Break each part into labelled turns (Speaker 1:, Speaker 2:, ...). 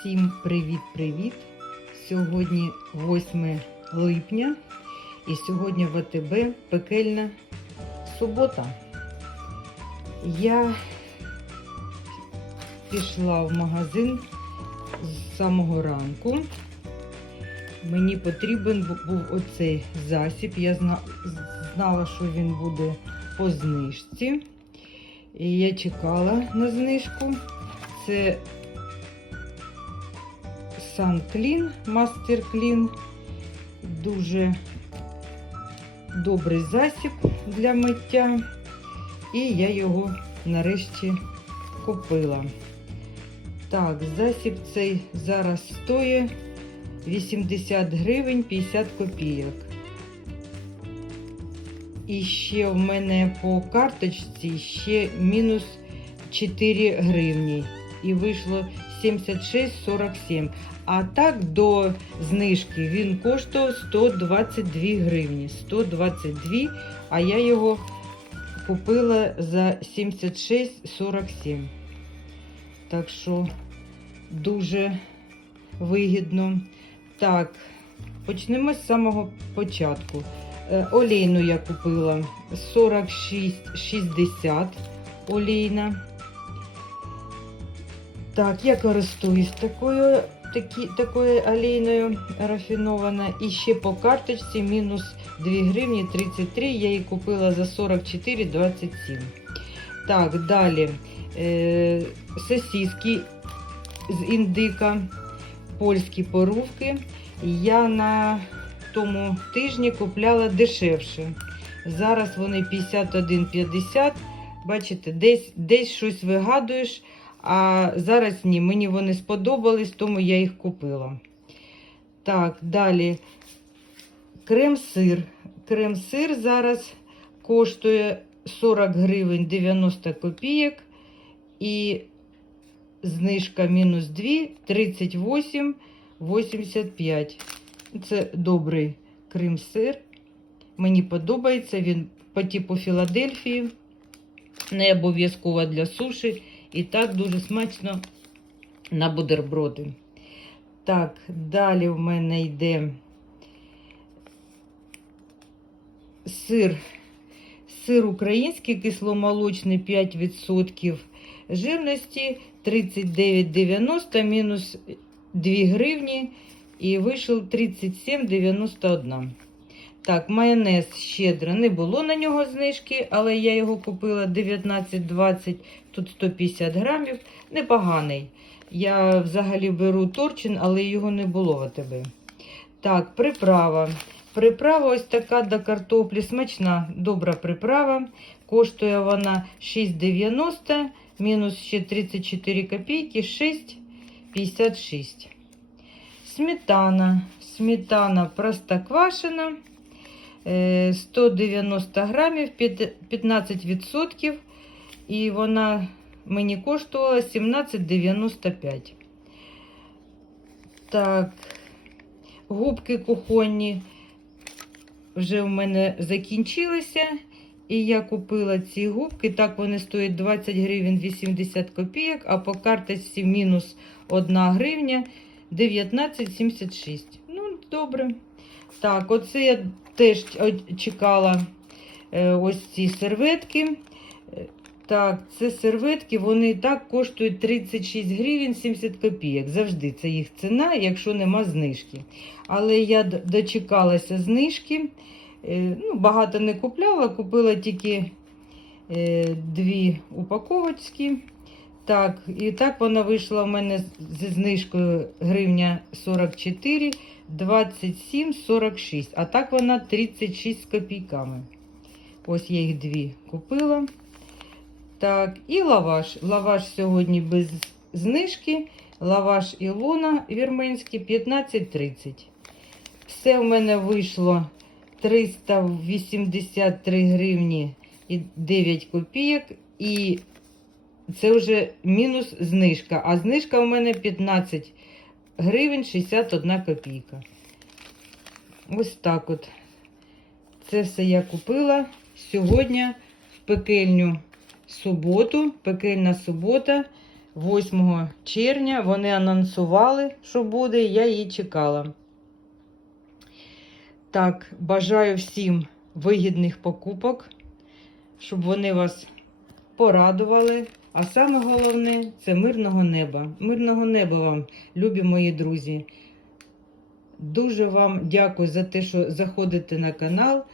Speaker 1: Всім привіт-привіт! Сьогодні 8 липня і сьогодні в АТБ пекельна субота. Я пішла в магазин з самого ранку. Мені потрібен був оцей засіб. Я знала, що він буде по знижці. І я чекала на знижку. Це Clean, Master Clean. Дуже добрий засіб для миття. І я його нарешті купила. Так, засіб цей зараз стоїть 80 гривень 50 копійок. І ще в мене по карточці ще мінус 4 гривні. І вийшло 76,47. А так до знижки він коштував 122 гривні. 122, а я його купила за 76,47. Так що дуже вигідно. Так, почнемо з самого початку. Е, Олійну я купила 46,60 олійна. Так, я користуюсь такою, такі, такою олійною рафінованою. І ще по карточці мінус 2 гривні 33. Я її купила за 44,27. Так, далі. Е, сосиски з індика, польські порувки. Я на тому тижні купляла дешевше. Зараз вони 51,50. Бачите, десь, десь щось вигадуєш, а зараз ні. Мені вони сподобались, тому я їх купила. Так, далі. Крем-сир. Крем-сир зараз коштує 40 гривень 90 копійок. І знижка мінус 2, 38, 85. Це добрий крем-сир. Мені подобається він по типу Філадельфії. Не обов'язково для суші. І так дуже смачно на бутерброди. Так, далі в мене йде сир. Сир український кисломолочний 5% жирності 39,90 мінус 2 гривні і вийшов 37,91. Так, майонез щедро не було на нього знижки, але я його купила 19,20, тут 150 грамів. Непоганий. Я взагалі беру торчин, але його не було в АТБ. Так, приправа. Приправа ось така до картоплі. Смачна, добра приправа. Коштує вона 6,90, мінус ще 34 копійки, 6,56. Сметана. Сметана простоквашина. Е, 190 грамів, 15%. І вона мені коштувала 17,95. Так, губки кухонні вже в мене закінчилися. І я купила ці губки. Так вони стоять 20 гривень 80 копійок, а по карточці мінус 1 гривня 19,76. Ну, добре. Так, оце я теж чекала е, ось ці серветки. Е, Так, це серветки, вони так коштують 36 гривень 70 копійок. Завжди це їх ціна, якщо нема знижки. Але я дочекалася знижки. Е, Ну, багато не купляла, купила тільки дві упаковочки. Так, і так вона вийшла у мене зі знижкою гривня 44, 27, 46. А так вона 36 з копійками. Ось я їх дві купила. Так, і лаваш. Лаваш сьогодні без знижки. Лаваш Ілона вірменський 15,30. Все в мене вийшло 383 гривні і 9 копійок. І це вже мінус знижка. А знижка у мене 15 гривень 61 копійка. Ось так от. Це все я купила сьогодні в пекельню суботу. Пекельна субота. 8 червня. Вони анонсували, що буде, я її чекала. Так, бажаю всім вигідних покупок, щоб вони вас порадували. А саме головне це мирного неба. Мирного неба вам, любі мої друзі. Дуже вам дякую за те, що заходите на канал,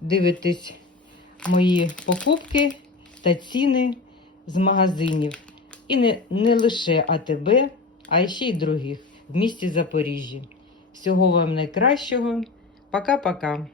Speaker 1: дивитесь мої покупки та ціни з магазинів. І не, не лише АТБ, а ще й других в місті Запоріжжі. Всього вам найкращого. Пока-пока.